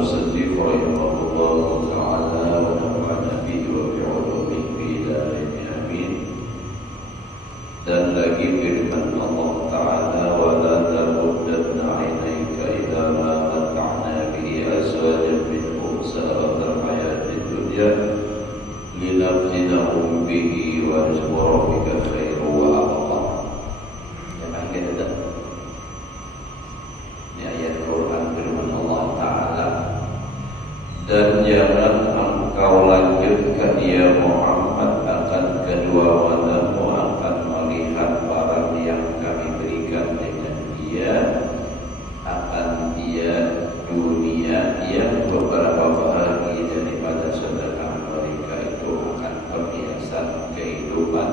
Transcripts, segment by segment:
المصنف رحمه الله تعالى ونفعنا به وبعلومه في دارين آمين. Dan lagi firman Allah Ta'ala, وَلَا تَمُدَّنَّ عَيْنَيْكَ إِلَى مَا مَتَّعْنَا بِهِ أَزْوَاجًا مِنْهُمْ زَهْرَةَ الْحَيَاةِ الدُّنْيَا لِنَفْتِنَهُمْ بِهِ وَرِزْقُ رَبِّكَ خَيْرٌ وَأَبْقَى. Yang akhir itu ini ayat Quran firman Allah Ta'ala, dan jangan engkau lanjutkan ya Muhammad akan kedua matamu akan melihat barang yang kami berikan dengan dia, akan dia dunia yang beberapa bahagi daripada sedangkan mereka itu akan perhiasan kehidupan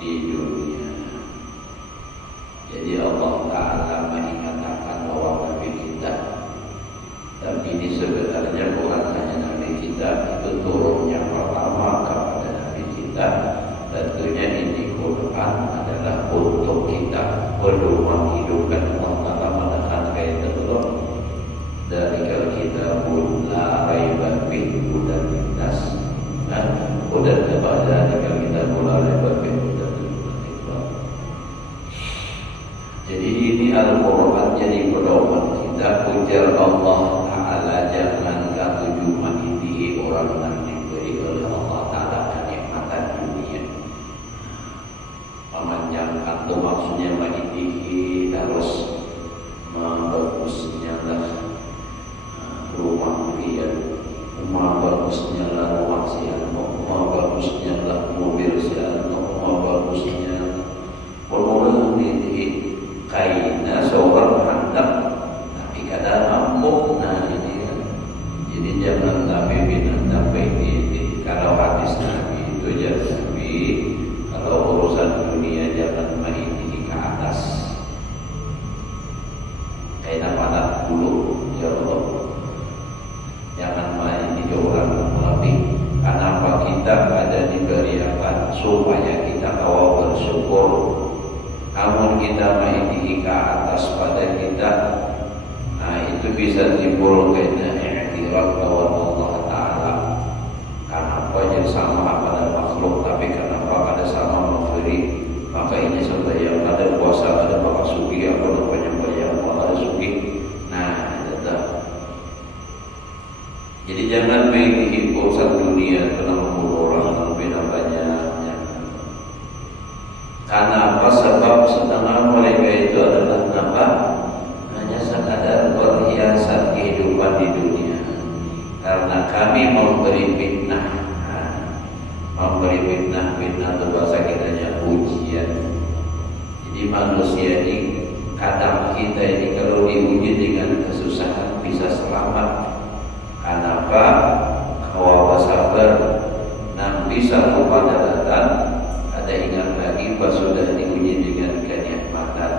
di dunia. Jadi Allah Ta'ala mengatakan bahwa Nabi kita, tapi ini sebenarnya bukan hanya Nabi kita, itu turun yang pertama kepada Nabi kita. Tentunya ini Quran adalah untuk kita perlu menghidupkan Allah Ta'ala menekankan itu dulu. Dari kalau kita la raiba fihi hudan linnas, hudan kepada kalau kita la raiba fihi hudan linnas. Jadi ini Al-Quran jadi pedoman kita. Ujar Allah Ta'ala, jangan katu cuma ini orang yang diberi oleh Allah Ta'ala kenikmatan dunia. Memanjangkan itu maksudnya mendidihi harus membagusnya lah rumah dia, rumah bagusnya lah rumah siano, rumah bagusnya lah mobil siano, rumah bagusnya orang ini kainnya seorang handap tapi kadang mampu. Nah ini kan, jadi jangan tapi binatang tapi ini kalau hadis Nabi itu jangan Nabi, kalau urusan dunia jangan main ke atas kayak pada dulu ya Allah, jangan main di orang lebih. Kenapa kita ada diberi akan supaya kita tahu bersyukur. Namun kita main ke atas pada kita, nah itu bisa timbul kena i'tiraf lawan Allah Ta'ala. Kenapa jadi sama pada makhluk, tapi kenapa pada sama memberi? Maka ini sebenarnya ada puasa, ada bapak suki, apa banyak ada suki. Nah itu. Jadi jangan main di urusan dunia tenang orang lebih banyaknya. Karena apa? Sebab sedangkan mereka itu adalah apa? Hanya sekadar perhiasan kehidupan di dunia. Karena kami memberi fitnah, fitnah itu bahasa kitanya ujian. Jadi manusia ini, kadang kita ini kalau diuji dengan kesusahan bisa selamat. Kenapa? Kalau sabar, nang bisa kepada datang. Ada ingat lagi pas sudah diuji dengan kenikmatan.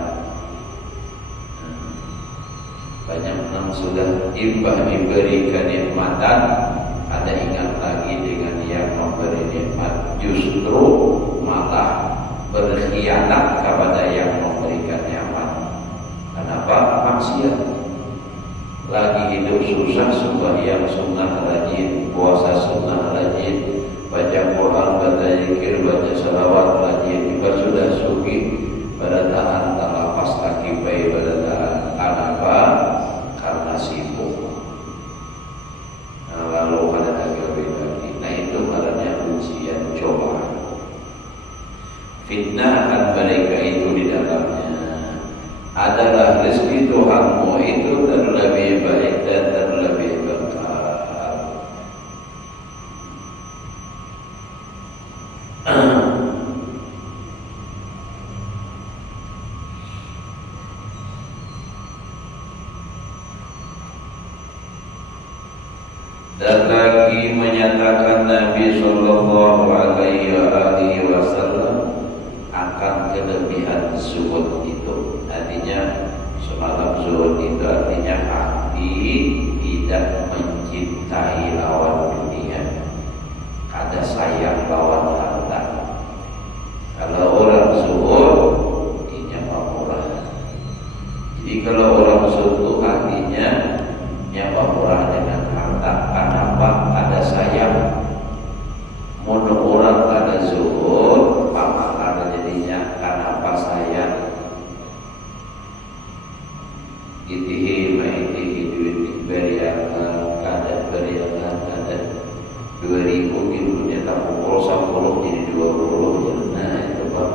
Banyak yang sudah diberi kenikmatan, ada ingat lagi dengan yang memberi nikmat, justru malah berkhianat kepada yang memberikan nikmat. Kenapa? Maksiat. Lagi hidup susah, sembahyang sunnah rajin, puasa sunnah rajin, baca Quran, baca zikir, baca salawat rajin. Jika sudah suki pada tahan tak lapas kaki bayi pada tahan. Kenapa? Karena sibuk. Nah, lalu pada lagi. Nah itu karena ujian, coba. Fitnah mereka itu di dalamnya adalah rezeki Tuhanmu itu terlebih baik dan terlebih berkah. Dan lagi menyatakan Nabi Sallallahu Alaihi Wasallam akan kelebihan zuhud itu. Artinya semalam zuhud itu artinya hati tidak mencintai lawan dunia, ada sayang lawan harta. Kalau orang zuhud ini murah. Jadi kalau orang zuhud hatinya nyawa murah dengan kita pukul 10 jadi 20 ya. Nah itu Pak.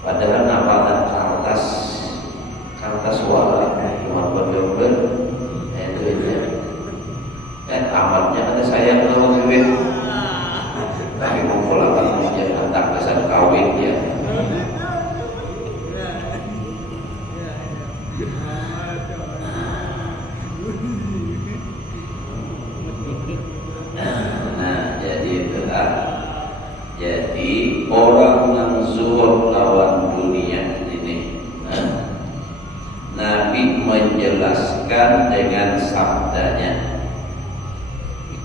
Padahal nama kertas suara cuma bener-bener itu ya. Dan amatnya ada saya kalau duit. Tapi mempulakan aja antar kesan kawin ya. Nah jadi itulah. Jadi orang yang zuhud lawan dunia ini, Nabi menjelaskan dengan sabdanya,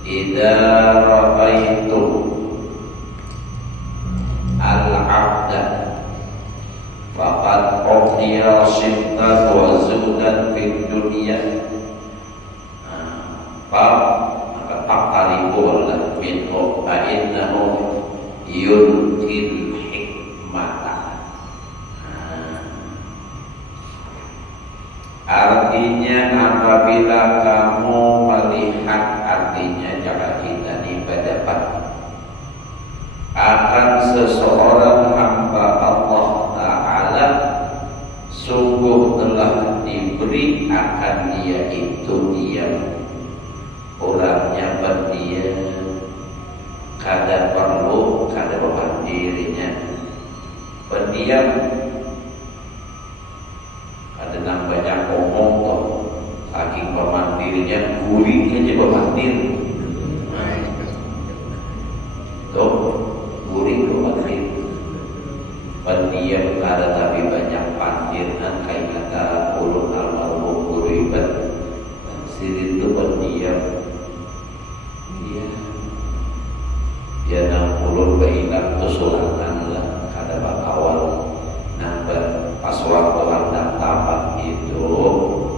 idza ra'aitu al-'abda faqad u'tiya shiddat wa zuhdan fid dunya maka taqaribu la minhu fa innahu yuntil hikmata. Artinya apabila kamu melihat, artinya cara kita ini berdebat akan seseorang hamba Allah Ta'ala, sungguh telah diberi akan dia itu diam, orangnya berdiam, kada perlu, kada beban dirinya, pendiam, kada nak banyak ngomong tuh, saking beban dirinya, guring aja beban diri, tuh guring beban diri, pendiam kada tapi banyak pandiran, kayak kata ulun almarhum guru ibadah, sini itu pendiam, dia nang ulun bainak tu sulatan lah kada bakawal nambah pas waktu hendak tamat itu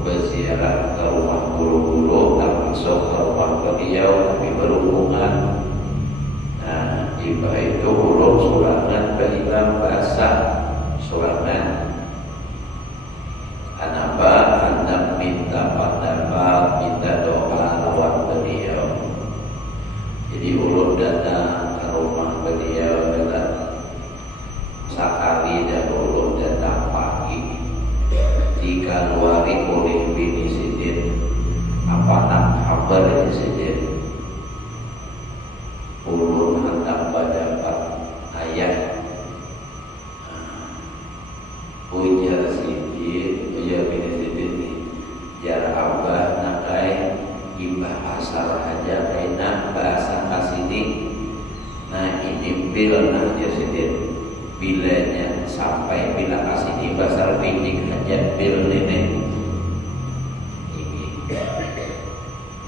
berziarah ke rumah guru-guru termasuk ke rumah beliau tapi berhubungan. Nah iba itu ulun sulangan bainak bahasa sulangan anaba hendak minta pendapat, minta doa lawan beliau. Jadi ulun datang ke rumah beliau adalah sekali dan ulun datang pagi dikeluari oleh bini sidin apa nak kabar ini sidin. Ulun hendak berdapat ayah ujar sidin, ujar bini sidin ni jar abah nakai imbah asar aja enak bahasa kasini. Nah ini bil nah dia sidin bilanya sampai bila kasini bahasa pindik aja bil ini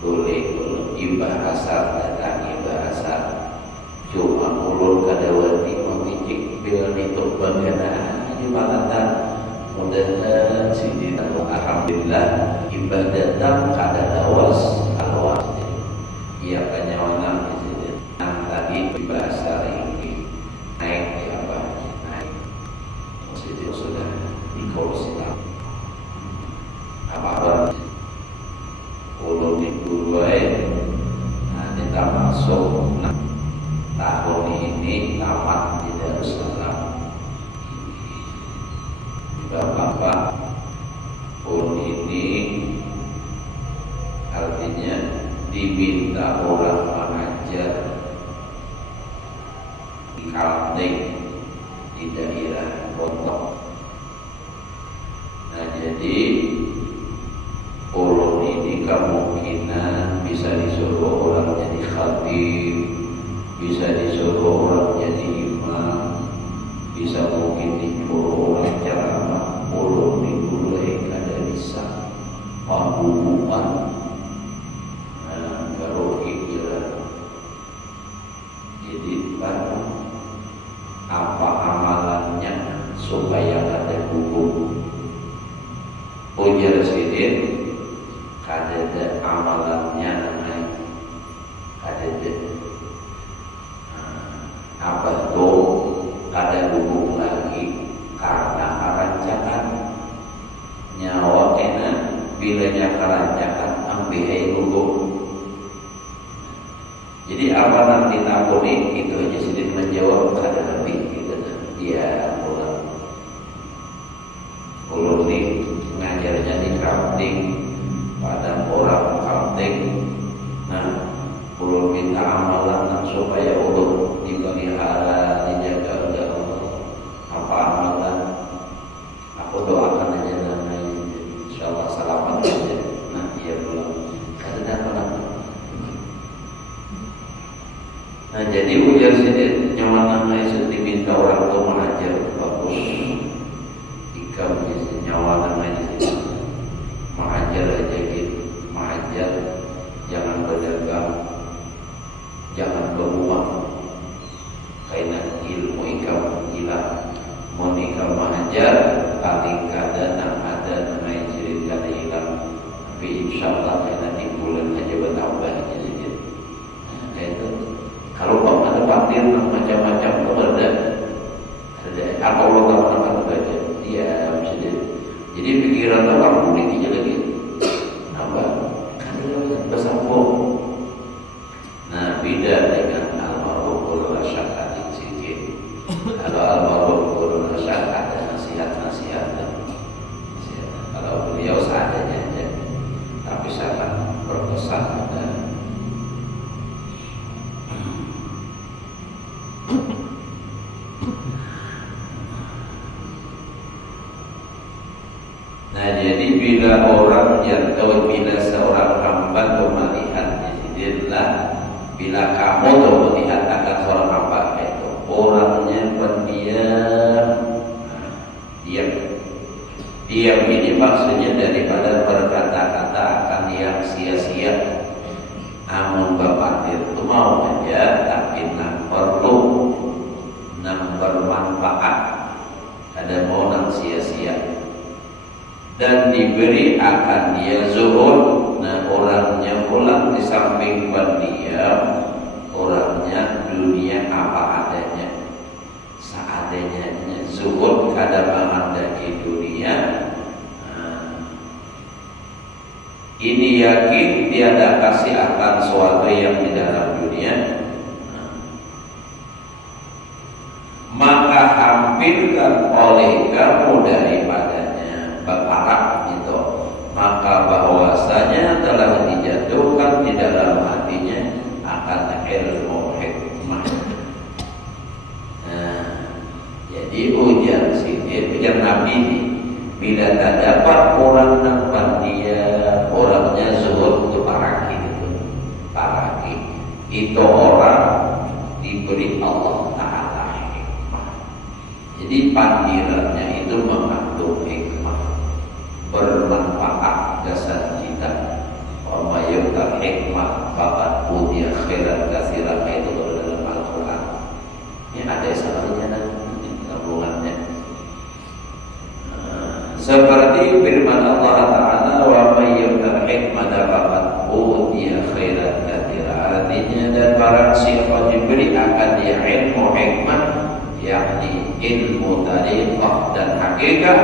boleh imbah asar datang imbah asar cuma ulun kadawati memijik bil itu bagaimana di Malatan mudah sidin alhamdulillah imbah datang kada lawas alwas ia kenyawanan di sini. Nah tadi bahasa ini naik di apa? Naik. Sini sudah dikursi apa? Ulun di Buruai. Nah kita masuk tahun ini tamat di Darussalam. Bapak ulun ini artinya diminta orang mengajar di Kalteng di daerah Pondok. Nah jadi ulun ini kemungkinan bisa disuruh orang jadi khatib, bisa disuruh orang jadi imam, bisa mungkin disuruh orang ceramah. Ulun dimulai kada bisa panggungan. Apa amalannya supaya ada hukum ujar sidin kada ada amalannya naik kada ada apa itu kada hukum lagi karena kerancakan nyawa enak bilanya kerancakan ambihai hukum. Jadi apa apa nanti takuni itu aja sedikit menjawab ada lebih gitu dia ulun nih ngajarnya di crafting pada orang crafting. Nah ulun minta amalan supaya ulun dipelihara dijaga oleh Allah. Apa amalan aku doakan aja namanya insyaallah selamat aja. Nah dia bilang ada apa. Nah jadi ujar sini nyawa nama itu diminta orang tua mengajar bagus. Ika punya nyawa nama di sini mengajar aja gitu, mengajar jangan berdagang, jangan berumah, karena ilmu ika hilang. Mau nikah mengajar paling kadang ada nama cerita hilang, tapi insyaallah karena di bulan aja bertambah aja sedikit. Nah itu. Kalau ada partir macam-macam itu ada apa Allah akan baca dia bisa jadi pikiran orang politik aja lagi apa kan dia bersambung. Nah beda dengan almarhum ulul asyad sedikit. Kalau almarhum ulul asyad ada nasihat-nasihat kalau beliau seadanya aja tapi sangat berkesan. Nah jadi bila orang yang tahu bila seorang hamba tuh melihat disinilah bila kamu tuh melihat akan seorang hamba itu orangnya pendiam. Diam ini maksudnya daripada berkata-kata akan yang sia-sia. Amun bapak itu mau aja tapi nak perlu nak bermanfaat ada mau nak sia-sia dan diberi akan dia zuhud. Nah orangnya pulang di samping pendiam, orangnya dunia apa adanya seadanya zuhud kada ada di dunia. Ini yakin tiada kasih akan suatu yang di dalam dunia. Maka hampirkan oleh kamu daripadanya berparak itu, maka bahwasanya telah dijatuhkan di dalam hatinya akan ilmu hikmah. Nah, jadi ujian sini, ujian Nabi ini, bila tak dapat orang nampak dia orangnya zuhud itu paraki itu, paraki itu orang diberi Allah Ta'ala hikmah. Jadi panggilannya itu mengandung hikmah, bermanfaat jasad kita. Wa may yu'tal hikmah faqad utiya khairan katsiran, itu dalam Al-Qur'an. Ini ada salahnya dan gabungannya. Seperti firman Allah Ta'ala wa may yu'tal hikmata faqad utiya khairan katsiran. Artinya dan barang siapa diberi akan dia ilmu hikmah, yakni ilmu tariqah dan hakikat,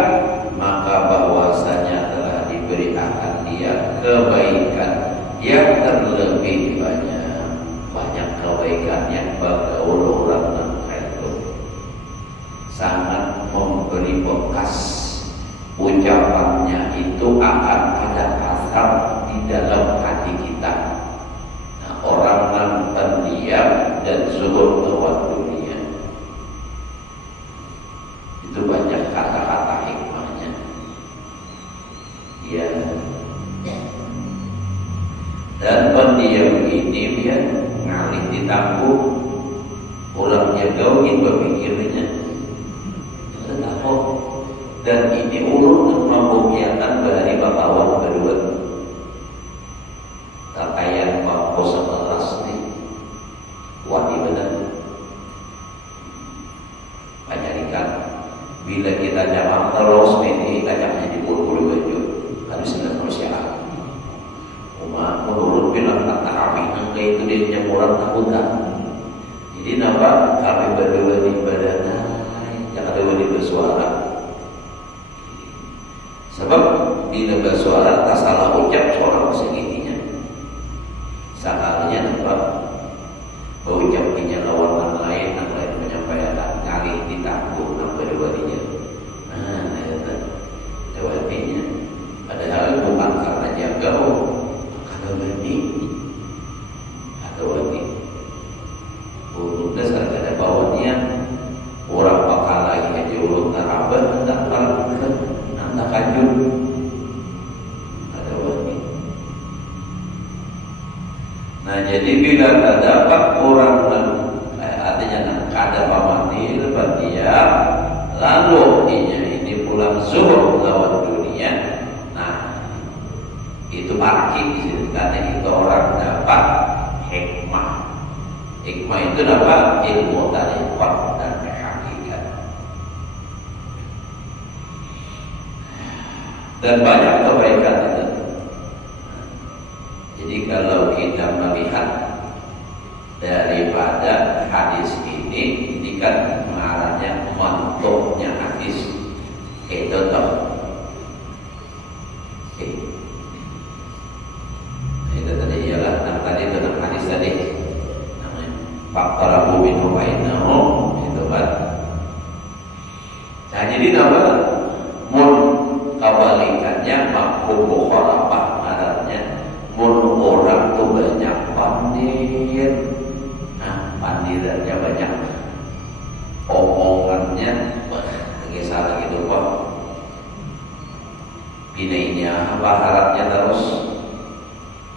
maka bahwasanya telah diberi akan dia kebaikan yang terlebih banyak kebaikan yang bergaul orang itu sangat memberi bekas. Ucapannya itu akan ada asal di dalam hati kita. Nah, orang yang pendiam dan zuhud lewat dunia itu banyak kata-kata hikmahnya. Ya. Dan pendiam ini dia ngalih ditangguh, orangnya gaungin berpikirnya. Kenapa? Dan ini ulun membuktikan dari bapawan kedua terkait Pak Kosemelas nih wadi benar panjarikan bila kita jawab terus ini kacamnya di bulu-bulu baju harus dengan manusia umat menurut bilang kata kami nangka itu dia nyamuran takutan. Jadi nampak kami berdua di badan jangan berdua di bersuara. Sebab bila bersuara tak salah ucap seorang segitinya. Sakalnya nampak Nah jadi bila terdapat orang artinya kada pamati lepas dia lalu ini pulang zuhur lawan dunia. Nah itu parkir di situ karena itu orang dapat hikmah. Hikmah itu dapat ilmu dari Allah dan hakikat. Dan banyak kebaikan itu. Jadi kalau kita melihat daripada hadis ini kan mengarahnya mantuknya hadis itu toh. Itu tadi ialah tadi tentang hadis tadi. Faktor Abu bin Huwainahu itu kan. Nah jadi nama mun kebalikannya makhluk mukhalafah artinya mun orang tuh banyak pandir. Nah pandirannya banyak, omongannya lagi salah gitu kok. Binainya harapnya terus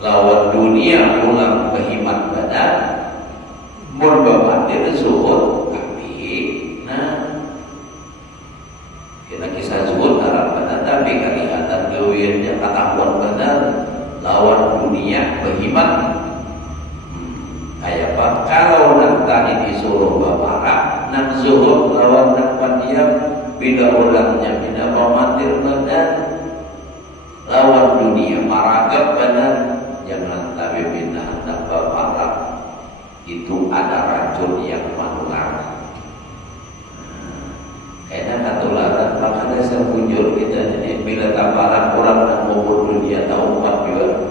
lawan dunia pulang kehimat badan. Mun bapatir zuhud tapi kita kisah zuhud harap badan tapi kelihatan gawirnya ketahuan badan lawan dunia berhimat. Kayak apa? Kalau nanti disuruh bapak nak zuhud lawan nak pandiam bila orangnya bila pamatir badan lawan dunia maragap badan jangan tapi bina nak bapak itu ada racun yang menular. Karena ketularan makanya saya muncul kita jadi bila tamparan orang nak mau dunia tahu apa juga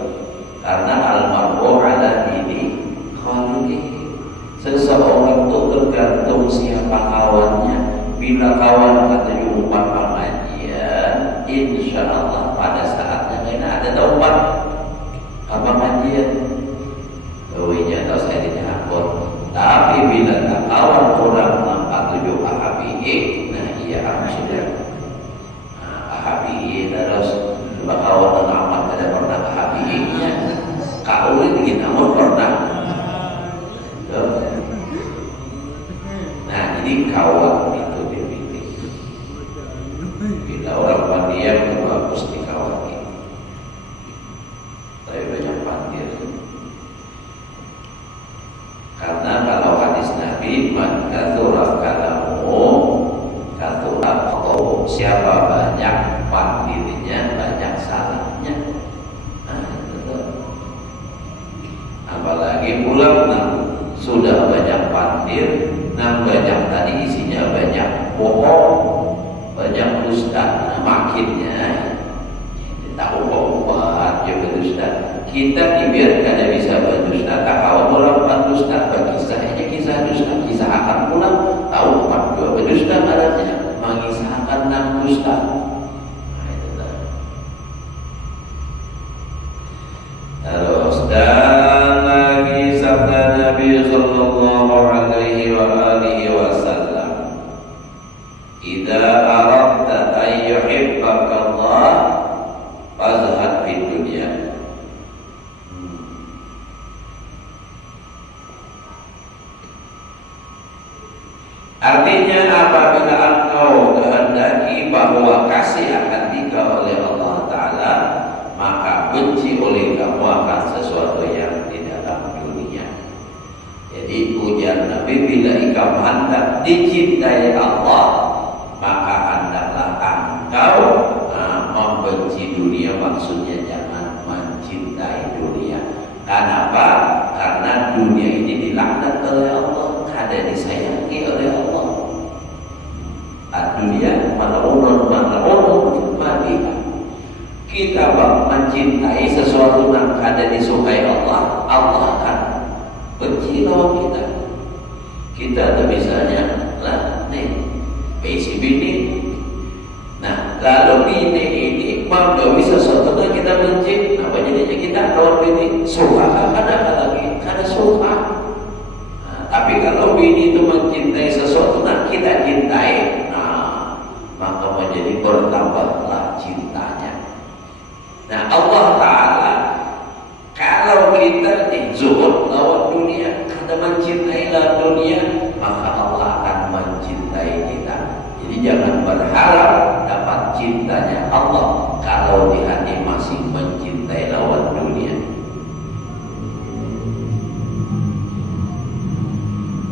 karena almarhum ala dini khalili. Seseorang itu tergantung siapa kawannya. Bila kawan kata umpan pengajian, insya Allah pada saatnya kena ada taubat apa pengajian. Kawinnya atau saya dicampur. Tapi bila tak kawan orang nampak tujuh ahabihi, nah iya sudah. Ahabihi terus kawan dengan amat ada pernah ahabihinya. Kau ini bikin amat pernah. Nah jadi kawan itu dipilih. Bila orang pandiam itu bagus dikawani. Tapi banyak pandir. Karena kalau hadis Nabi man katsura kalamu katsura qawlu, siapa banyak pandirnya banyak salahnya. Nah, itu. Apalagi pulang sudah banyak pandir, banyak tadi isinya banyak bohong, banyak dusta, makinnya tahu obat ya berdusta. Kita dibiarkan ada bisa berdusta, tak kawal orang berdusta, berkisahnya kisah dusta, kisah akan pulang tahu empat dua berdusta adanya, mengisahkan 6 dusta. Nah, itu dah. Terus dan lagi sabda Nabi sallallahu alaihi wa alihi wasallam, "Idza aradta an yuhibbaka Allah fazhad fid dunya." Artinya apabila engkau kehendaki bahwa kasih akan diberikan oleh Allah Ta'ala, maka benci oleh kamu akan sesuatu yang di dalam dunia. Jadi ujar Nabi, bila engkau hendak dicintai Allah, maka hendaklah engkau membenci dunia. Maksudnya jangan mencintai dunia. Kenapa? Karena dunia ini dilaknat oleh Allah, kada disayangi oleh Allah. Dunia mal'unun madiha. Kita mencintai sesuatu yang kada disukai Allah, Allah akan benci lawan kita. Kita ada misalnya lah nih isi bini. Nah kalau bini ini mau bisa sesuatu yang kita benci, apa jadinya kita lawan bini? Suka kada lagi, kada suka. Tapi kalau bini itu mencintai sesuatu yang kita cintai, maka menjadi bertambahlah cintanya. Nah Allah Ta'ala kalau kita zuhud lawan dunia, kada mencintai lawan dunia, maka Allah akan mencintai kita. Jadi jangan berharap dapat cintanya Allah kalau di hati masih mencintai lawan dunia.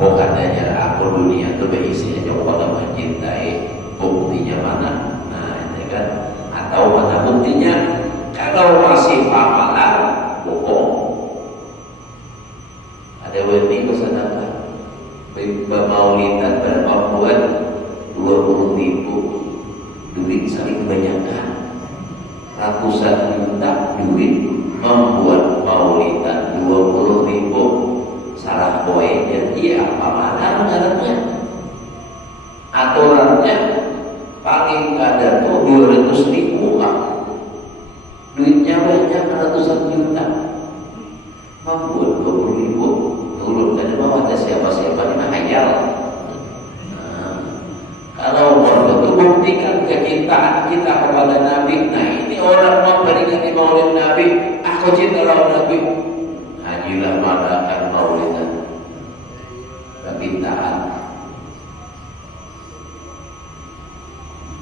Oh katanya aku dunia itu berisi coba gak mencintai, buktinya mana? Nah ini kan, atau mana buktinya? Kalau masih amalan bohong. Ada wedding bersedekah bermaulidan pada Papua 20.000 duit saling kebanyakan, ratusan juta duit membuat maulidan 20.000 salah poinnya. Iya amalan ngarannya, aturannya paling kada tuh 200.000 kan, duitnya banyak ratusan juta, membuat 20.000 dulu kan mau ada siapa-siapa di mahayal. Kalau itu buktikan kecintaan kita kepada Nabi. Nah ini orang memberikan di maulid Nabi, aku cinta lawan Nabi, hajilah madakan maulidan kecintaan.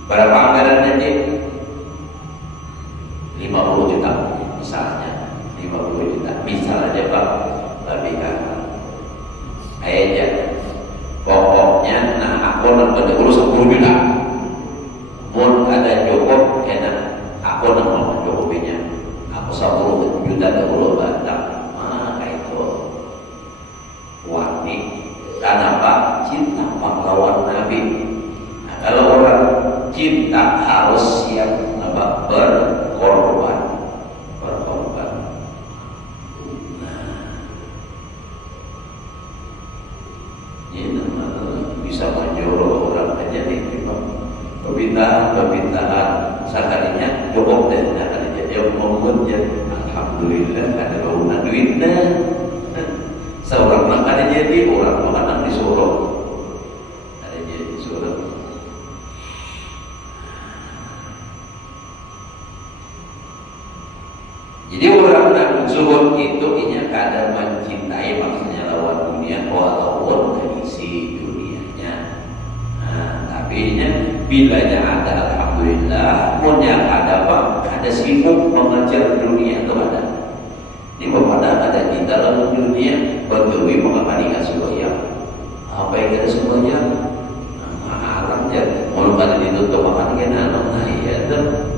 Berapa anggarannya dia? 50 juta misalnya, 50 juta misal aja Pak, lebih kan aja pokoknya. Nah aku nak pada urus 10 juta mun ada cukup enak, aku nak mau mencukupinya, aku 10 juta dahulu batang. Maka itu wani kenapa? Cinta pahlawan Nabi. Nah, kalau orang cinta harus siap berkorban. Bisa menjuru orang aja nih, permintaan sekalinya cukup deh, sekalinya dia ngomong jadi alhamdulillah ada bangunan duitnya. Seorang makan jadi orang makanan disuruh, ada jadi suruh. Jadi orang yang zuhud itu inya kadang mencintai, maksudnya lawan dunia walaupun terisi dunianya. Nah, tapi bilanya ada alhamdulillah, punya ada apa? Ada sibuk mengejar dunia itu ada. Ini pada ada kita lawan dunia bergawi mengapani asuhaya. Apa yang ada semuanya? Nah, haram ya. Mau pada ditutup makan kena anak, nah iya tuh.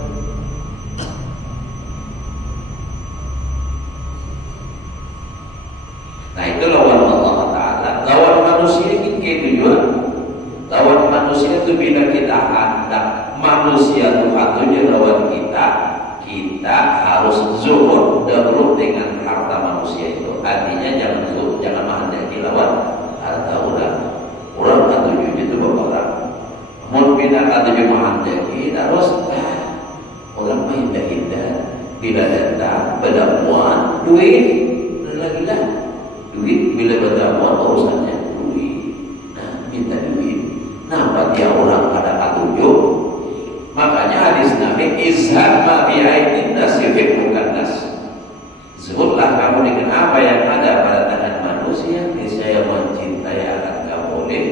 Nah itu lawan Allah Ta'ala. Lawan manusia gitu juga. Lawan manusia itu bila kita hendak manusia itu hatunya lawan kita, kita harus zuhud dahulu dengan harta manusia itu. Artinya jangan zuhud, jangan menghendaki lawan harta orang. Orang katujunya itu berperang. Mun bila katujuh menghendaki terus orang menghindar-hindar. Bila datang berdamuan duit lagi-lagi. Duit bila berdakwah urusannya duit. Nah minta duit. Nampak dia orang pada katujuh. Makanya hadis Nabi izhad ma bi'ainin nasifik bukan nas. Zuhudlah kamu dengan apa yang ada pada tangan manusia. Niscaya mencintai akan kamu oleh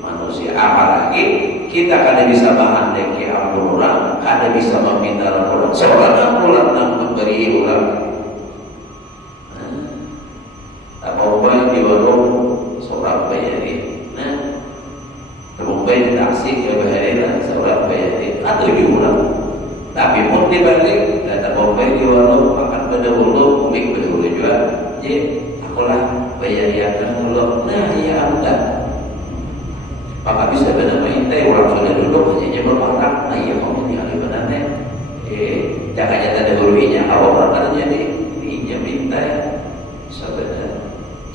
manusia. Apalagi kita kada bisa menghendaki ampun orang, kada bisa meminta orang. Seorang ampunan yang memberi orang. Terumbai di warung seorang bayari, nah terumbai di taksi ke bayari lah seorang bayari atau orang. Tapi pun dibalik, kata terumbai di warung makan berdahulu, kumik berdahulu juga. Jadi akulah bayari akan dulu. Nah ya udah. Maka bisa benar mengintai orang sudah duduk hanya berparak. Nah iya mau tinggal di benarnya. Jangan nyata dahulunya. Kalau orang kan jadi ini minta sebenarnya.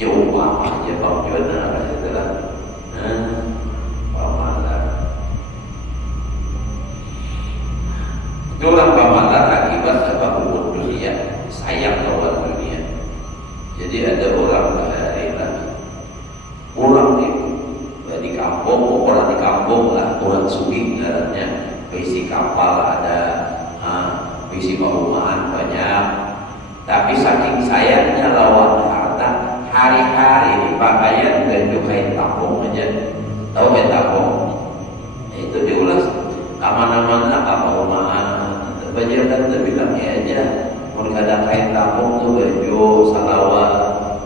Jauh apa aja bang Jona adalah pamalan. Itu orang pamalan akibat apa hubung dunia, sayang lawan dunia. Jadi ada orang dari orang di kampung, orang di kampung lah, orang sugih ngarannya, isi kapal ada, isi perumahan banyak. Tapi saking sayangnya lawan harta ayat baju kain tapung aja. Tahu kain tapung? Itu diulas kemana-mana, apa rumahan bajakan itu bilang ya aja mau ada kain tapung tuh baju salawat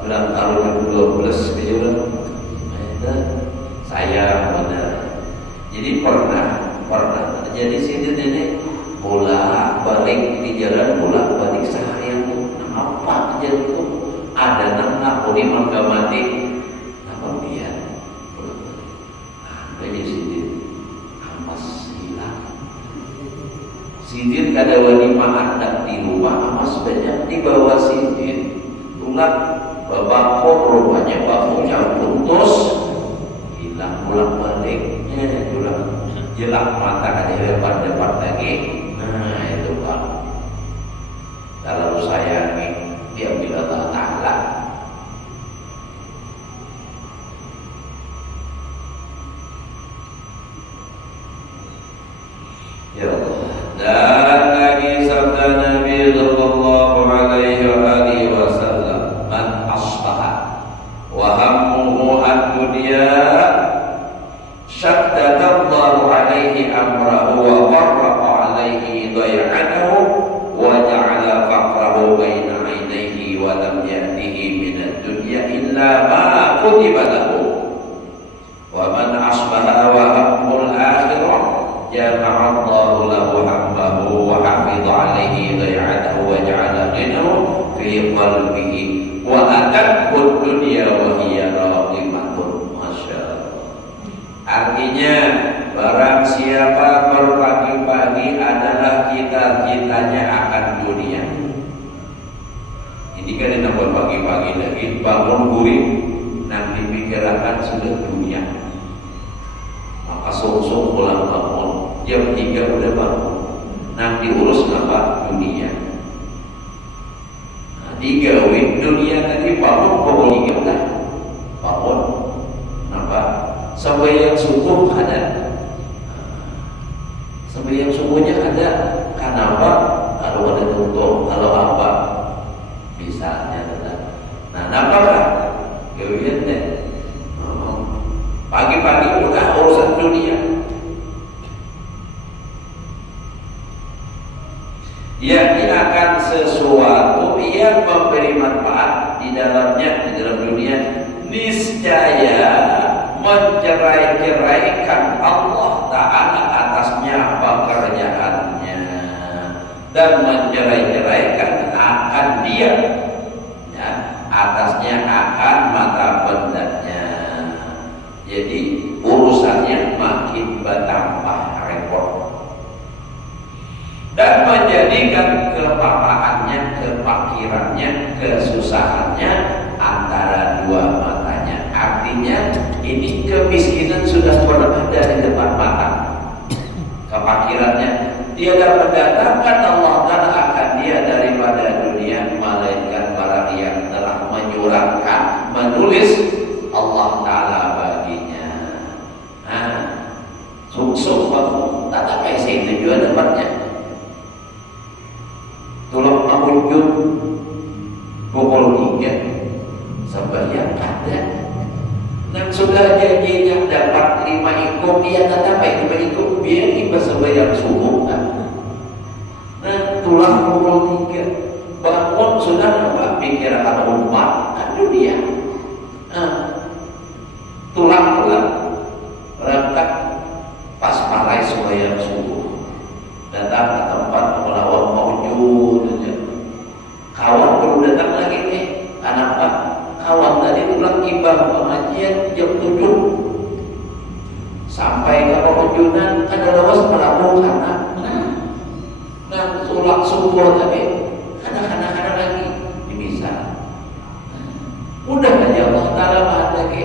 bilang kalau jam 12 kejuran itu saya benar. Jadi pernah jadi sini ini bolak balik di jalan, bolak balik seharian tuh apa aja tuh ada nang puni mangga mati apa dia bolak balik ada sini amas hilang sidin kada wanita anak di rumah amas banyak dibawa sidin tulang babako rumahnya bakunya putus hilang bolak baliknya tulang jelak mata ada depan lagi. Nah itu Pak, kalau sayangi dia bila Allah Ta'ala. Ya Allah. Dan lagi sabda Nabi sallallahu alaihi wasallam, man asbaha wa hammuhu ad-dunya syaddadallahu alaihi amrahu wa farraqa alaihi day'anahu wa ja'ala faqrahu baina 'ainaihi wa lam ya'tihi min ad-dunya illa ma kutiba lahu wa man asbaha wa hammul akhirah jama'a Allahu lahu hammahu wa hafidha alaihi day'anahu wa ja'ala ghinahu fi qalbihi wa atathu ad-dunya wa hiya raqimatun. Artinya barang siapa berpagi-pagi adalah cita-citanya akan dunia. Ini kan yang berpagi-pagi lagi bangun gurih, nanti pikirkan sudah dunia. Maka sungsung pulang bangun jam 3 udah bangun, nanti urus apa dunia. Nah, digawe dunia tadi bangun pokoknya udah bangun apa? Sampai yang subuh ada, sampai yang subuhnya ada. Kenapa? Kalau ada tutup, kalau apa, misalnya ada. Nah, apakah? Kemudian deh, pagi-pagi udah urusan dunia. Yakni akan sesuatu yang memberi manfaat di dalamnya, di dalam dunia, niscaya mencerai-ceraikan Allah Ta'ala atasnya pekerjaannya dan mencerai-ceraikan akan dia ya, atasnya akan mata bendanya. Jadi urusannya makin bertambah repot dan menjadikan kepapaannya, kefakirannya, kesusahannya antara dua matanya. Artinya ini kemiskinan sudah berada di depan mata, kefakirannya tiada mendatangkan Allah Ta'ala akan dia daripada dunia, melainkan barang yang telah menyuratkan, menulis Allah Ta'ala baginya. Nah, sungsung bangun tak sampai sini juga dapatnya. Tolong mengunjung pukul 3 sembahyang ada. Dan sudah janjinya dapat 5 ikut, dia tak dapat 5 ikut, biar iba sembahyang subuh kan. Nah, tulang pukul 3 bangun sudah nampak pikiran umat kan dunia. Nah, tulang berangkat pas malai sembahyang subuh, datang ke tempat melawan maujud. Kawan baru datang lagi nih, kenapa? Kawan tadi pulang ibah pengajian jam 7 sampai ke pengunjungan ada lawas melambung anak. Nah sholat subuh tadi anak-anak lagi dimisah. Udah aja Allah Ta'ala lagi.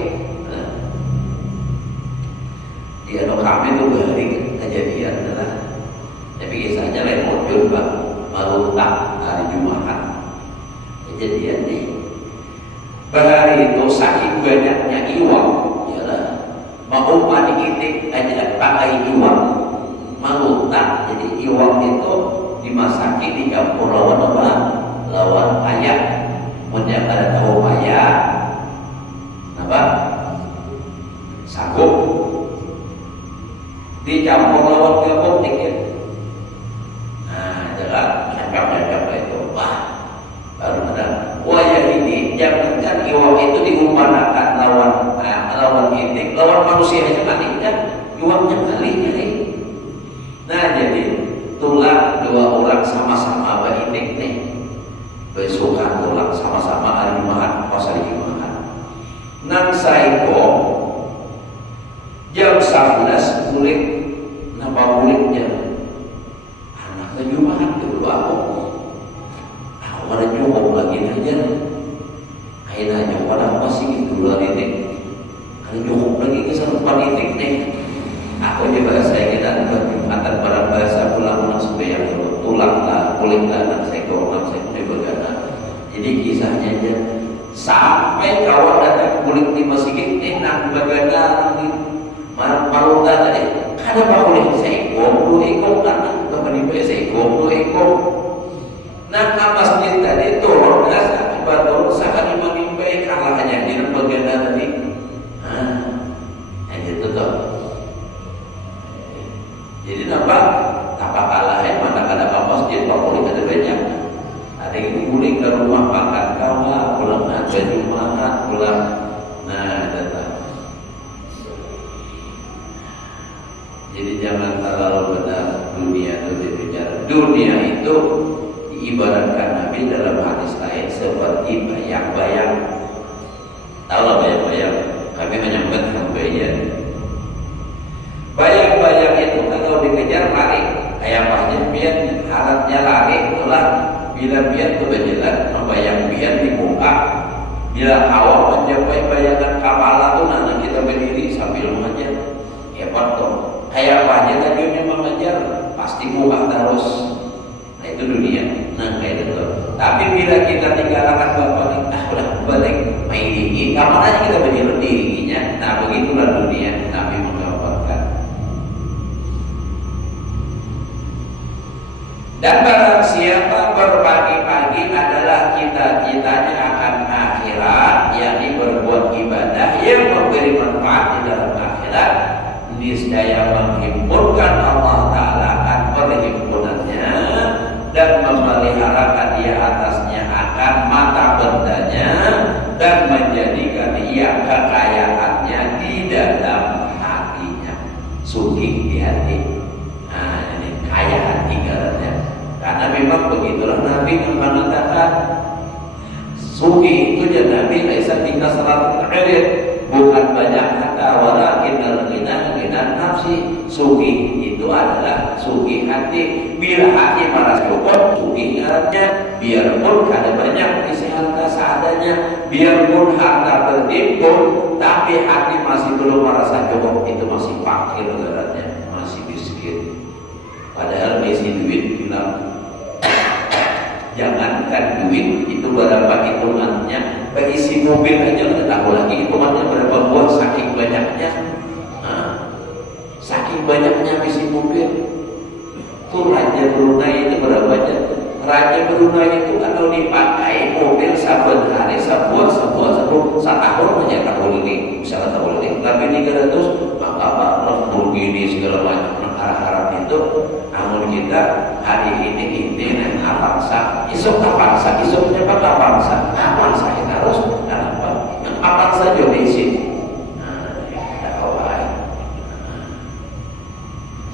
Dia no kami tuh hari kejadian adalah tapi kisahnya lain muncul bang malu tak hari Jumat kejadian nih. Bahari itu saking banyaknya iwak, yalah, mau mandi itik aja pakai iwak, malu tak. Jadi iwak itu dimasaki dicampur lawan apa? Lawan payah. Kemudian ada tahu payah, apa? dikit. Nah, jangan cakap itu. Wah, baru ada. Wah ya ini, jangankan iwak itu diumpamakan lawan itik, lawan manusia aja maliknya, iwaknya kalinya nih. Nah jadi tulang dua orang sama-sama itik nih. Besokan tulang sama-sama hari Jumat, pas hari Jumat. Nang saiko jam 11 kulit napa kulitnya anaknya Jumat dulu aku ada nyokok lagi aja akhirnya nyokok ada masih gitu lah ini ada nyokok lagi ke satu panitik nih aku juga saya kita Jumatan pada bahasa pulang sampai yang tulang lah kulit lah saya korban saya bergana jadi kisahnya aja sampai kawan datang kulit di masjid ini nak bergana malu tadi ada apa kulit saya ikut 2 ekor karena bapak di saya ikut 2 ekor. Nah, masjid tadi turun sampai baru sakan dimimpi kalahnya di bagian tadi. Itu tuh. Jadi nampak apa kalahnya mana ada masjid Pak Poli ada banyak. Ada yang kuling ke rumah makan kawan, pulang ke Jumat, pulang. Nah, itu. Jadi jangan terlalu benar dunia itu dibicara. Dunia itu diibaratkan Nabi dalam hadis lain seperti bayang-bayang. Tahulah bayang-bayang. Kami menyampaikan bayang. Bayang-bayang itu kalau dikejar lari. Ayam biar harapnya lari itulah bila biar itu berjalan membayang biar dibuka. Bila awal mencapai bayangan kepala itu nanti kita berdiri sambil mengejar. Hebat tuh. Kayak apa aja tadi memang mengejar pasti buka terus. Nah itu dunia. Nah kayak itu. Tapi bila kita tinggalkan balik, udah balik main dingin. Kapan aja kita berjalan dirinya. Nah begitulah dunia. Nabi menggambarkan. Dan barang siapa berbagi-bagi adalah cita-citanya akan akhirat, yakni berbuat ibadah yang memberi manfaat di dalam akhirat. Niscaya menghimpunkan Allah Ta'ala akan perhimpunannya dan memeliharakan dia atasnya akan mata bendanya dan menjadikan ia kekayaannya di dalam hatinya. Sugih di hati. Nah ini kaya hati garannya. Karena memang begitulah Nabi mengatakan sugih itu ya Nabi laisa bikasratil ilm, bukan banyak harta walakin al-ghina nafsi. Sugih itu adalah sugih hati. Bila hati merasa cukup, sugih artinya biarpun ada banyak isi harta seadanya, biarpun harta bertimbun, tapi hati masih belum merasa cukup, itu masih fakir ibaratnya, masih miskin. Padahal isi duit bilang jangankan duit itu berapa hitungannya, isi mobil aja udah tahu lagi hitungannya berapa buah saking banyaknya. Saking banyaknya isi mobil. Tuh Raja Brunei itu berapa aja? Raja Brunei itu kalau dipakai mobil saben hari sebuah setahun aja tahun ini, misalnya tahun ini lebih 300 apa Lamborghini segala macam harap itu. Namun kita hari ini naik Avanza, isuk Avanza, isuknya apa Avanza? Avanza itu harus kenapa? Yang Avanza juga diisi.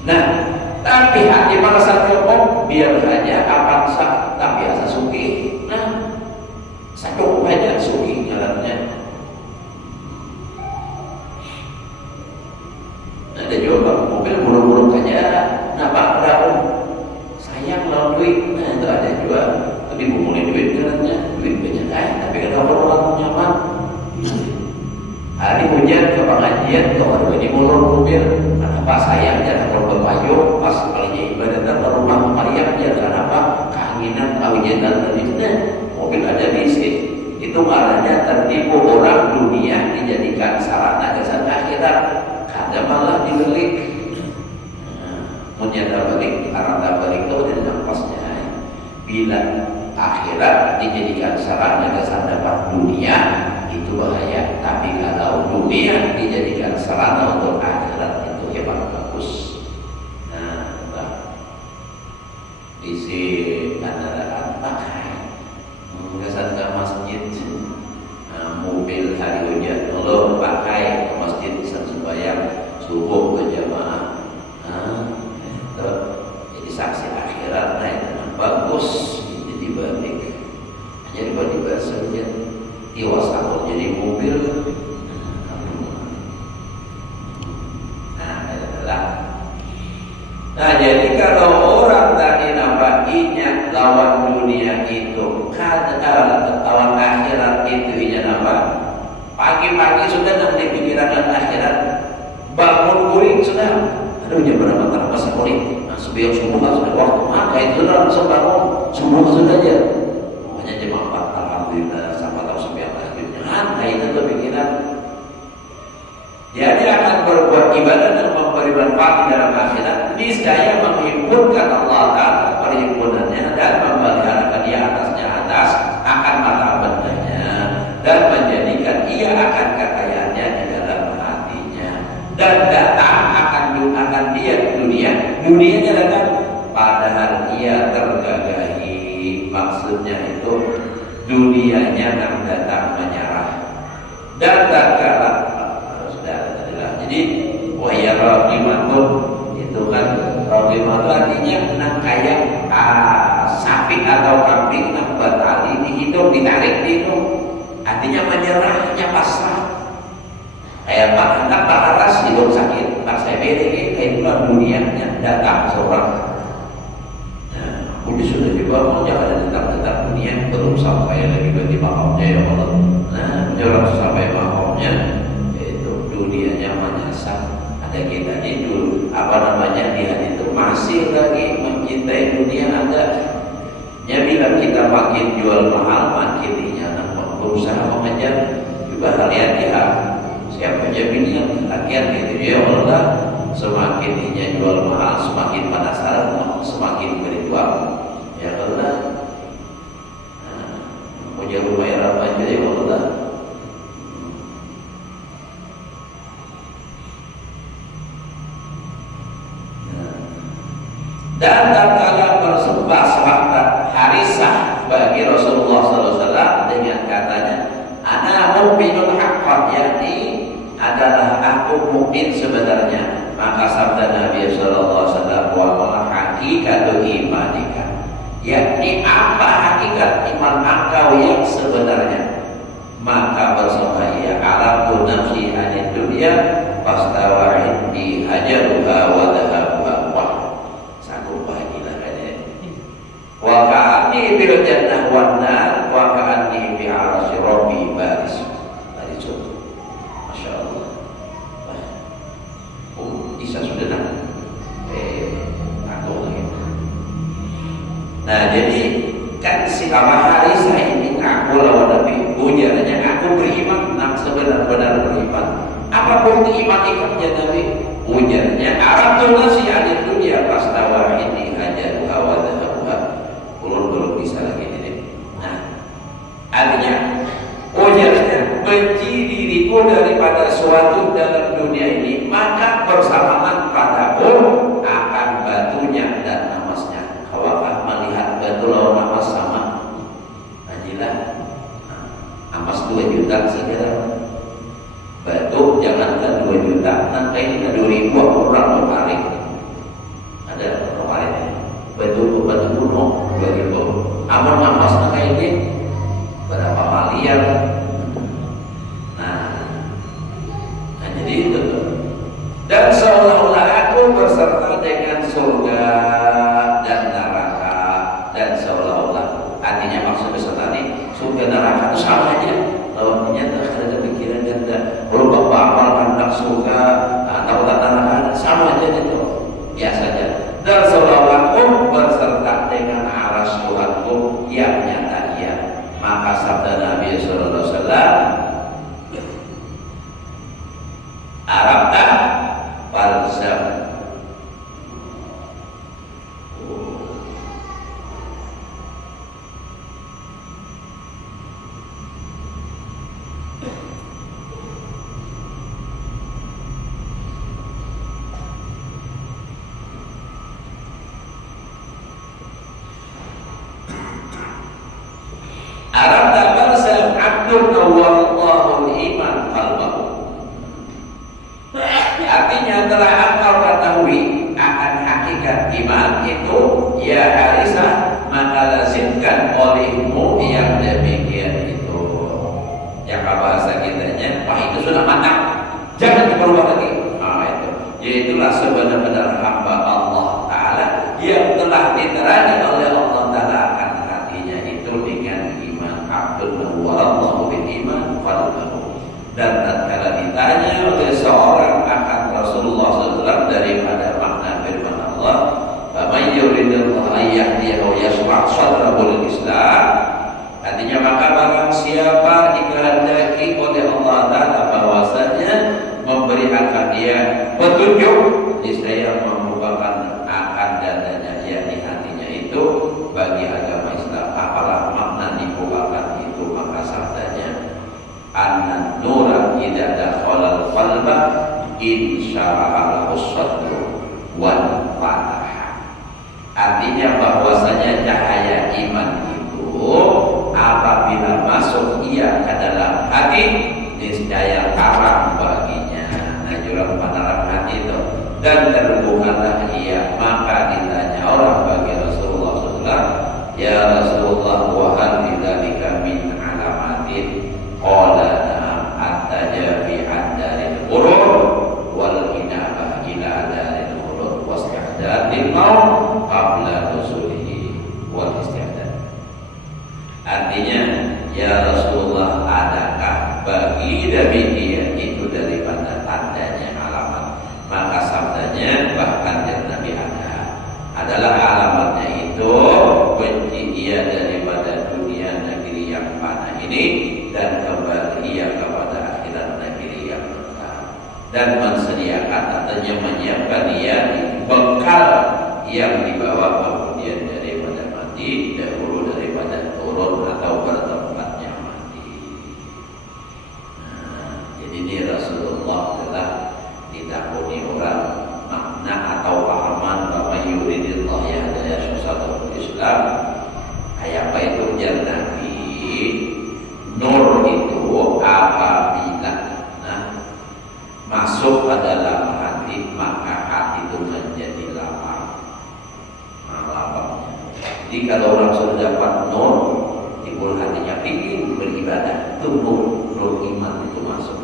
Nah, tapi hati merasa cukup, biar hanya Avanza tak biasa sugih. Nah, cukup aja sugih jalannya. Ada juga mobil buruk-buruk aja. Nah Pak, berapa? Sayang lawan duit. Nah itu ada juga. Tapi ngomongin duit jalannya, duit banyak tapi kan orang nyaman. Hari hujan ke pengajian, kalau ini mulur mobil. Kenapa sayang jangan korban payung pas kalinya ibadah ke rumah Maryam ya kenapa keanginan kehujanan tadi mobil ada diisi. Itu maknanya tertipu orang dunia dijadikan sarana kesan akhirat. Ada malah dibelik. Menyadar balik, arah balik itu ada nafasnya. Bila akhirat dijadikan sarana kesan dapat dunia itu bahaya. Tapi kalau dunia dijadikan sarana untuk akhirat itu hebat bagus. Nah, kios atau jadi mobil. Nah, jadi kalau orang tadi nampaknya lawan dunia itu kan lawan akhirat itu inya apa? Pagi-pagi sudah nanti pikiran akhirat, bangun kuring sudah. Aduh, jam berapa tanpa kuring? Nah, sebelum subuh kan sudah waktu maka itu sudah langsung bangun subuh kan sudah aja. Makanya jam 4 alhamdulillah sama tahu sembilan akhirnya. Nah, itu tuh pikiran. Dia akan berbuat ibadah dan memberi manfaat di dalam akhirat. Niscaya menghimpunkan Allah Ta'ala perhimpunannya dan memeliharakan dia atas akan mata bendanya dan menjadikan ia akan kekayaannya di dalam hatinya dan datang akan dia dunianya datang padahal ia tergagahi, maksudnya itu dunianya yang datang menyerah dan tak kalah jadi wahya raqimatun itu kan raqimatun artinya nang kayak sapi atau kambing nang batali dihidup ditarik dihidup artinya menyerahnya pasrah kayak anak pararas hidup sakit pas saya beri kayak itulah dunianya datang seorang. Nah, aku sudah dibangun jangan ada tetap dunia belum sampai lagi berarti makamnya ya Allah. Nah, jangan sampai makamnya dunianya menyasar ada kita itu dia itu masih lagi mencintai dunia ada ya bila kita makin jual mahal makin dia berusaha mengejar juga hati-hati siapa jamin yang hati-hati gitu ya Allah semakin dia jual mahal semakin penasaran semakin berjuang ya Allah punya rumah yang apa aja ya Allah. Dan tatkala bersembah semangat harisah bagi Rasulullah SAW dengan katanya ana mu'minun haqqan yakni adalah aku mukmin sebenarnya maka sabda Nabi SAW wa ma hakikatu imanika yakni apa hakikat iman engkau yang sebenarnya maka bersama ia alaku nafsi anid dunya fastawa indi hajaruha wa dhahabuha wa ka'anni bil jannah wan nar wa ka'anni bi 'arsy rabbi baris. Masyaallah. Isa sudah nak. Aku lagi. Nah, jadi kan si Harisah ini ngaku lawan Nabi, ujarnya aku beriman, sebenar-benar beriman. Apa bukti iman imannya Nabi? Ujarnya Arabtu nasi anid dunya pastawa ini hajar wa belum bisa lagi ini. Nah, artinya ujarnya benci diriku daripada suatu dalam dunia ini maka bersamaan padaku akan batunya dan namasnya. Kawakah melihat batu lawan namas sama? Najilah namas 2 juta sekarang batu jangankan 2 juta nanti ini 2.000 orang mau tarik ada kemarin batu gunung 2.000 aman nampasnya kayak ini berapa miliar. Nah jadi itu dan seolah-olah aku berserta dengan surga dan neraka dan seolah-olah artinya maksud beserta nih surga neraka itu sama aja lawannya ada pikiran dan berubah amal anak surga atau neraka sama aja itu biasa aja dan seolah-olah aku berserta dengan aras Tuhanku yang nyata ia maka sabda Nabi SAW Arab tak falsaf Arab tak falsaf abdul nawwallahu iman qalbahu artinya telah engkau ketahui akan hakikat iman itu ya Harisah maka lazimkan olehmu yang demikian itu yang bahasa kitanya, wah itu sudah mantap, jangan diperubah lagi. Nah itu, yaitulah sebenar-benar hamba Allah Ta'ala yang telah diterangi oleh Allah Ta'ala akan hatinya itu dengan iman. Abdul Allahu bil iman qalbahu. Dan tatkala ditanya oleh seorang akan Rasulullah SAW daripada makna firman Allah, "Faman yuridillahu an yahdiyahu yashrah sadrahu lil Islam." Artinya maka barang siapa dikehendaki oleh Allah Ta'ala bahwasanya memberi akan dia petunjuk, niscaya membukakan akan dadanya, yakni hatinya itu bagi agama Islam. Apalah makna dibukakan itu, maka sabdanya an nura idza dakhala al-qalba insyaraha as-sadru wal fataha. Artinya bahwasanya cahaya iman itu apabila masuk ia ke dalam hati, niscaya terang baginya. Nah, jurang panarang hati itu, dan terbukalah ia. Maka ditanya orang bagi Rasulullah SAW, "Ya Rasulullah, wa hal bidzalika min alamatin?" Qala na'am, at-tajafi an daril qurur wal inabah ila daril qurur wasti'dadil maut qabla nusulihi wal isti'dad. Artinya, ya Rasulullah, adakah bagi demikian itu daripada tandanya alamat? Maka sabdanya, bahkan yang Nabi adalah alamatnya itu benci ia daripada dunia negeri yang fana ini dan kembali ia kepada akhirat negeri yang kekal, dan mensediakan, artinya menyiapkan ia bekal yang dibawa kemudian daripada mati, dahulu daripada turun atau bertempatnya mati. Nah, jadi ini Rasulullah telah ditakuni orang makna atau pahaman bahwa yuridillah ya daya susatul Islam. Kayak apa itu ujar Nabi? Nur itu apabila masuk ke dalam hati, maka hati itu menjadi lapar. Laparnya. Jadi kalau orang sudah dapat nur, timbul hatinya ingin beribadah, tumbuh nur iman itu masuk.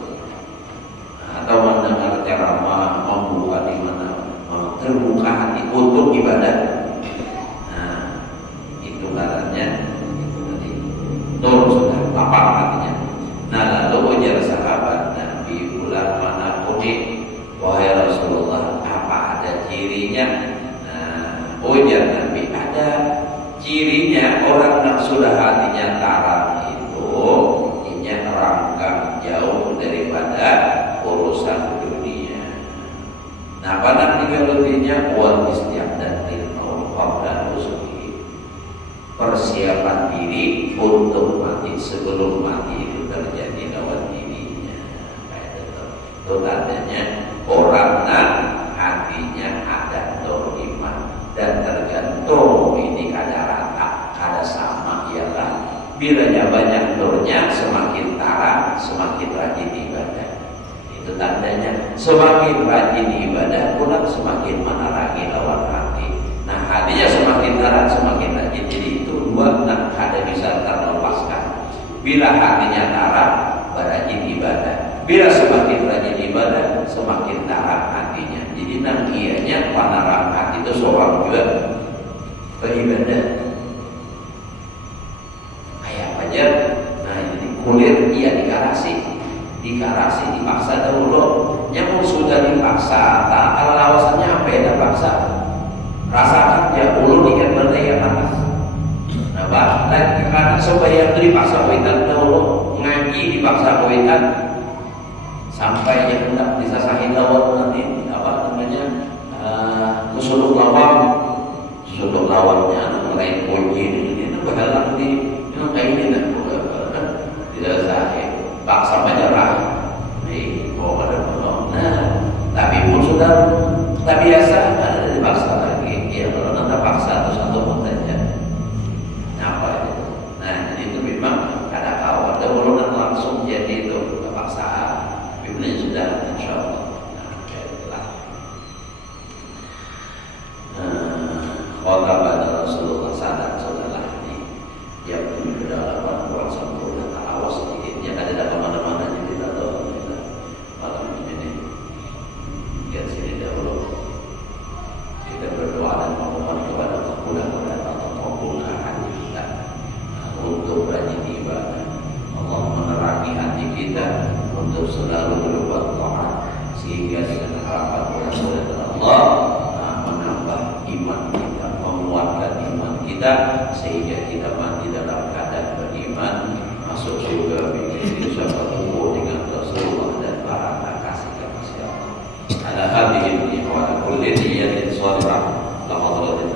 Atau mendengar ceramah, membuka di mana terbuka hati untuk ibadah. Nah, itu caranya. Nur sudah lapar hatinya. Nah, lalu ujar sahabat Nabi ular mana unik, wahai Rasulullah, apa ada cirinya? Nah, ujar Nabi, ada cirinya. Orang yang sudah hatinya tarang itu inya rangkang jauh daripada urusan dunia. Nah, pada tiga wal isti'dad lil maut qabla nusulihi. Persiapan diri untuk mati sebelum mati itu terjadi lawan dirinya. Kayak itu tandanya orang hatinya ada nur iman, dan tergantung ini kada rata, kada sama, ialah bilanya banyak nurnya semakin tarang, semakin rajin ibadah. Itu tandanya semakin rajin ibadah pula semakin menerangi lawan hati. Nah, hatinya semakin tarang, semakin rajin. Jadi itu dua kada bisa terlepaskan. Bila hatinya tarang, berajin ibadah. Bila semakin rajin ibadah, semakin tarang hatinya. Jadi ianya panarang hati itu seorang juga beribadah. Kayak aja. Nah, jadi kulit ia dikarasi dipaksa dahulu. Nyamuk sudah dipaksa, tak kalau lawasannya apa ya paksa. Rasakan ya ulu dikan berdaya atas. Nah, lagi karena supaya itu dipaksa kuitan dahulu, ngaji dipaksa kuitan sampai yang hendak disasahi dawat nanti apa namanya suluk lawamnya lain kunci ini padahal nanti yang kayak ini tidak sahih paksa menyerah nih ada penolong. Nah, tapi pun sudah tak biasa ada dipaksa lagi ya, kalau nanti paksa atau satu montanya apa itu. Nah, jadi itu memang ada kawan dahulu langsung jadi itu kepaksaan. Biblia sudah insya Allah. Kota pada Rasulullah sadar saudara ini yang ke dalam Al-Quran sempurna awas sedikitnya selalu berbuat taat, sehingga dengan harapan berasal dari Allah menambah iman kita, menguatkan iman kita, sehingga kita mati dalam keadaan beriman, masuk surga dengan syafaat kubur dengan Rasulullah dan para kekasih Allah. Ala hadhihi wa ala kulli niyatin shalihah la hadratin